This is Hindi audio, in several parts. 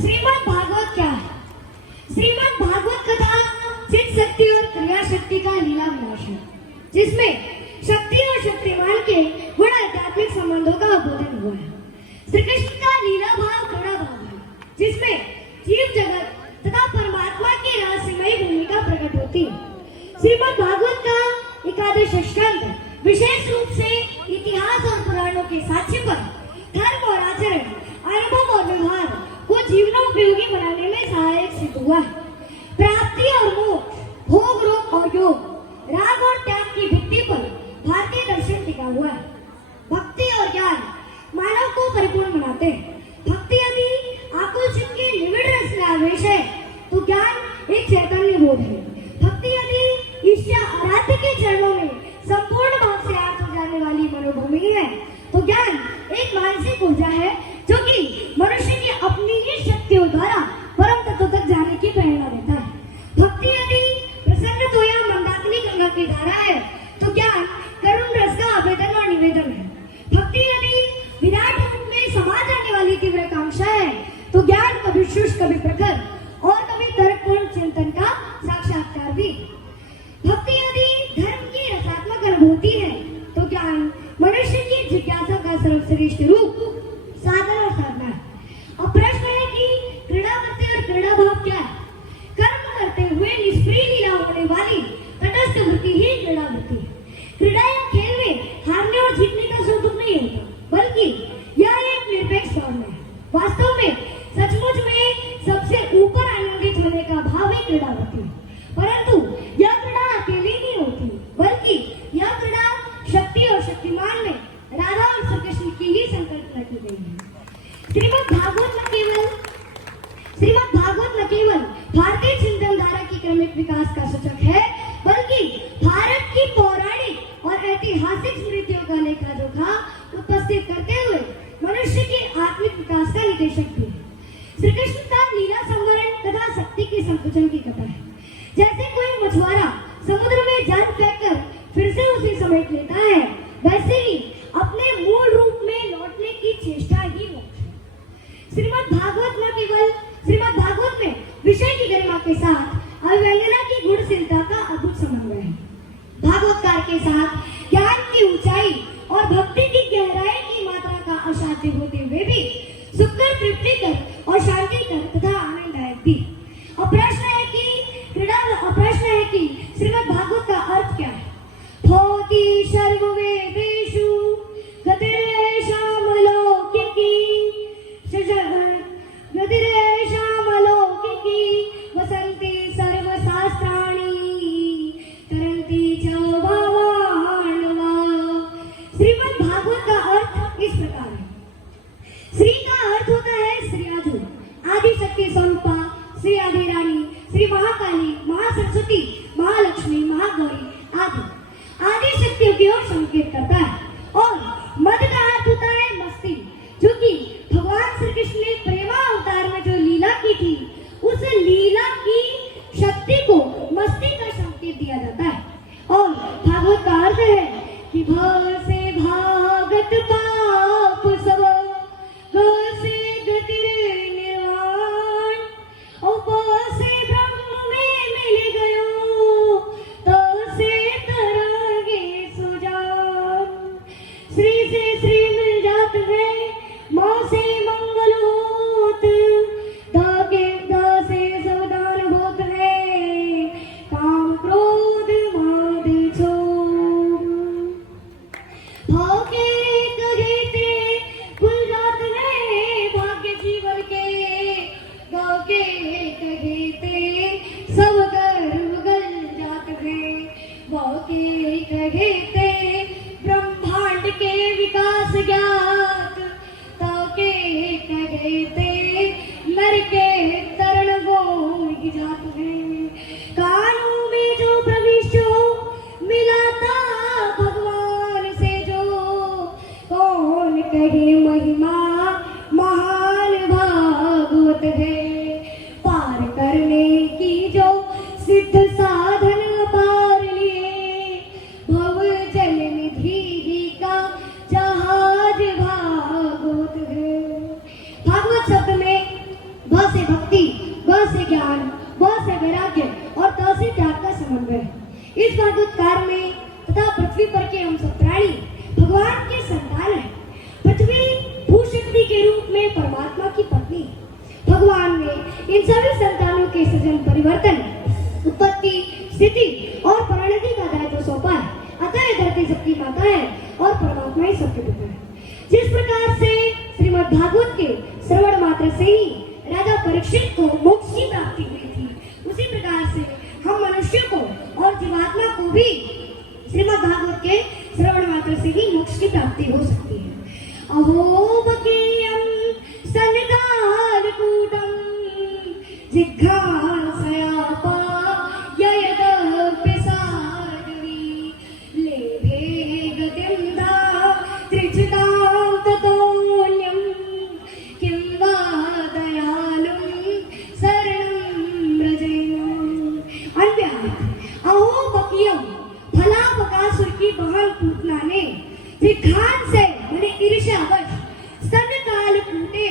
श्रीमद् भागवत क्या है? श्रीमद् भागवत कथा चित्त शक्ति और क्रिया शक्ति का लीला विलास है, जिसमें शक्ति और शक्तिमान के गुण आध्यात्मिक संबंधों का बोधन हुआ है। श्री कृष्ण का लीला भाव बड़ा भाव है, जिसमें जीव जगत तथा परमात्मा की रहस्यमयी भूमिका प्रकट होती है। श्रीमद् भागवत का एकादश स्कंद विशेष रूप से इतिहास और पुराणों के साक्ष्य पर धर्म और आचरण, अनुभव और व्यवहार को जीवनोपयोगी बनाने में सहायक सिद्ध हुआ है। प्राप्ति और मोक्ष, भोग रोग और योग, राग और त्याग की भित्ति पर भारतीय दर्शन टिका हुआ है। भक्ति और ज्ञान मानव को परिपूर्ण बनाते हैं। भक्ति यदि आकुल के निविड़ रस में आवेश है तो ज्ञान एक चैतन्य बोध है। भक्ति यदि ईश्वर आराध्य के चरणों में संपूर्ण भाव से आर्त हो जाने वाली मनोभूमि है तो ज्ञान एक मानसिक ऊर्जा है जो कि मनुष्य की अपनी ही शक्तियों द्वारा परम तत्व तक जाने की प्रेरणा देता है। भक्ति यदि प्रसन्न तो या मंदाकिनी गंगा की धारा है तो ज्ञान करुण रस का आवेदन और निवेदन है। भक्ति यदि विराट रूप में समा जाने वाली तीव्र कांक्षा है तो ज्ञान कभी शुष्क, कभी प्रखर और कभी तर्कपूर्ण चिंतन का साक्षात्कार भी। भक्ति यदि धर्म की रसात्मक अनुभूति है तो ज्ञान मनुष्य की जिज्ञासा का सर्वश्रेष्ठ रूप, साधन और साधना है। अब प्रश्न है कि क्रीड़ावृत्ति और क्रीड़ा भाव क्या है? कर्म करते हुए निष्क्रिय लीला होने वाली तटस्थ वृत्ति ही क्रीड़ावृत्ति है। क्रीड़ा या खेल में हारने और जीतने का स्वरूप नहीं होता, बल्कि यह एक निरपेक्ष भावना है। वास्तव में सचमुच में सबसे ऊपर आनंदित होने का भाव ही क्रीड़ावृत्ति है। परंतु यह क्रीड़ा अकेली नहीं होती, बल्कि यह क्रीड़ा शक्ति और शक्तिमान में राधा और श्री कृष्ण की ही संकल्पना की गई है। श्रीमद् भागवत न केवल भारतीय चिंतनधारा की क्रमिक विकास का सूचक है, बल्कि भारत की पौराणिक और ऐतिहासिक स्मृतियों का लेखा जोखा उपस्थित करते हुए मनुष्य के आत्मिक विकास का निर्देशक भी है। श्री कृष्ण का लीला संवरण तथा शक्ति के संकुचन की कथा है। जैसे कोई मछुआरा समुद्र में जाल फेंककर फिर से उसे समेट लेता है, वैसे ही अपने मूल रूप में लौटने की चेष्टा ही मोक्ष है। श्रीमद् भागवत में विषय की गरिमा के साथ अभिव्यंजना की गुणशीलता का अद्भुत समन्वय है। भागवतकार के साथ ज्ञान की ऊंचाई और भक्ति की गहराई की मात्रा का असाध्य होते हुए भी सुखकर, तृप्तिकर और शांतिकर तथा आनंददायक भी। और प्रश्न है कि श्रीमद् भागवत का अर्थ क्या है? भवति सर्ववेदेषु गतिरेषाम् अलौकिकी गतिरेषाम् अलौकिकी वसन्ति सर्वशास्त्राणि तरन्ति च भावान्वा। श्रीमद् भागवत का अर्थ इस प्रकार है। श्री का अर्थ होता है श्रीयाजु, आदि शक्ति स्वरूपा, श्री आदि रानी, श्री महाकाली, महासरस्वती, महालक्ष्मी, महागौरी आदि आदि शक्तियों की ओर संकेत करता है। और मद का अर्थ होता है मस्ती, जो कि भगवान श्री कृष्ण ने प्रेमा अवतार में जो लीला की थी, उस लीला की शक्ति को मस्ती का संकेत दिया जाता है। और भागवत का अर्थ है कि भव से भागत पाप सब, ग से गति निर्वाण, और से ब्रह्म में मिल गयो, तो से तरंगे सुजान। श्री से श्री मिल जात है, माँ से मंगल होत, दा से सावधान होत है, काम क्रोध माद छोड़। भाव के कहेते भूल जात है, भाग्य जीवन के गाँव के कहेते सब गर्व गल जात है। भाव के कहेते ब्रह्मांड के विकास ज्ञात, ताव के कहेते नर के तरण गोई जात है। कानों में जो प्रविष्ट हो मिलाता भगवान से जो, कौन कहे महिमा महान भागवत है। पार करने की जो सिद्ध साधन पार लिए, भव जल निधि का जहाज भागवत है। भागवत शब्द इस भागवतकार में तथा पृथ्वी पर के हम सब प्राणी भगवान के संतान हैं। पृथ्वी भूशक्ति के रूप में परमात्मा की पत्नी। भगवान ने इन सभी संतानों के सृजन, परिवर्तन, उत्पत्ति, स्थिति और परिणति का दायित्व सौंपा है। अतः ये धरती सबकी माता है और परमात्मा ही सबके पिता है। जिस प्रकार से श्रीमद् भागवत के श्रवण मात्र से ही राजा परीक्षित को मोक्ष की प्राप्ति हुई थी, उसी प्रकार से हम मनुष्य को और जीवात्मा को भी श्रीमद् भागवत के श्रवण मात्र से ही मोक्ष की प्राप्ति हो सकती है। अहो बकीयं सनकालकूटं जिघ्रासयापा ययदप्यसारगवी लेभे गतिं त्रिचितां ततोऽन्यं किं वा दयालुं शरणं व्रजेम। अन्व्यात् अहो बकीयं, भला बकासुर की बहन पूतना ने जिघ्रान से ईर्ष्यावश स्तन काल कूटे,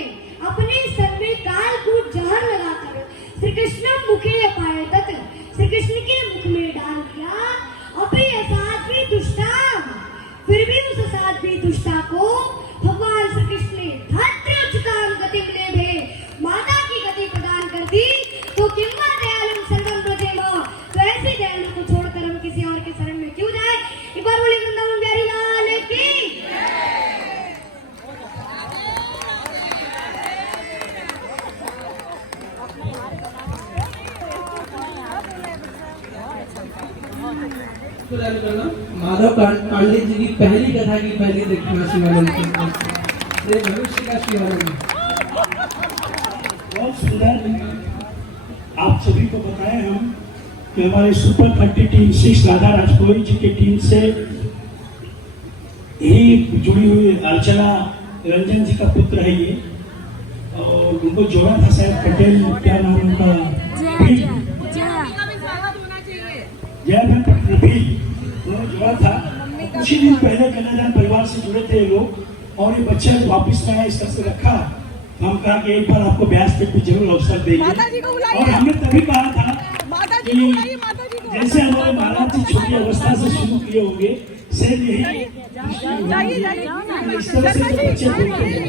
अपने स्तन में कालकूट जहर लगाकर श्री कृष्ण मुखे अपाय तत्, श्री कृष्ण के मुख में डाल दिया। अपने असाध्वी दुष्टा, फिर भी उस असाध्वी दुष्टा को भगवान श्री कृष्ण ने धन्योचितां गतिं लेभे, माता की गति प्रदान कर दी। तो किं वा दयालुं शरणं व्रजेम, तो ऐसे दयालु को छोड़कर हम किसी और के शरण में क्यों जाए। एक बार बोले वृंदावन बिहारी लाल की। माधव पांडित जी की पहली कथा की पहली दक्षिणा शिवानंद से भविष्य का शिवानंद बहुत सुंदर। आप सभी को बताएं हम कि हमारे सुपर 30 टीम 6 राधा राजपुरोहित जी की टीम से ही जुड़ी हुई अर्चना रंजन जी का पुत्र है ये, और उनको जोड़ा था शायद पटेल, क्या नाम है उनका, जयबन पटेल, उन्होंने जोड़ा था। कुछ ही दिन पहले कन्यादान परिवार से जुड़े थे ये लोग, और ये बच्चा वापिस में आया, इस तरह से रखा। हम कहा कि एक बार आपको ब्यास पे जरूर अवसर देंगे, और हमने तभी कहा था कि जैसे हमारे महाराज जी छोटी अवस्था से शुरू किए होंगे, सेम यही इस तरह से बच्चे बोलते हैं।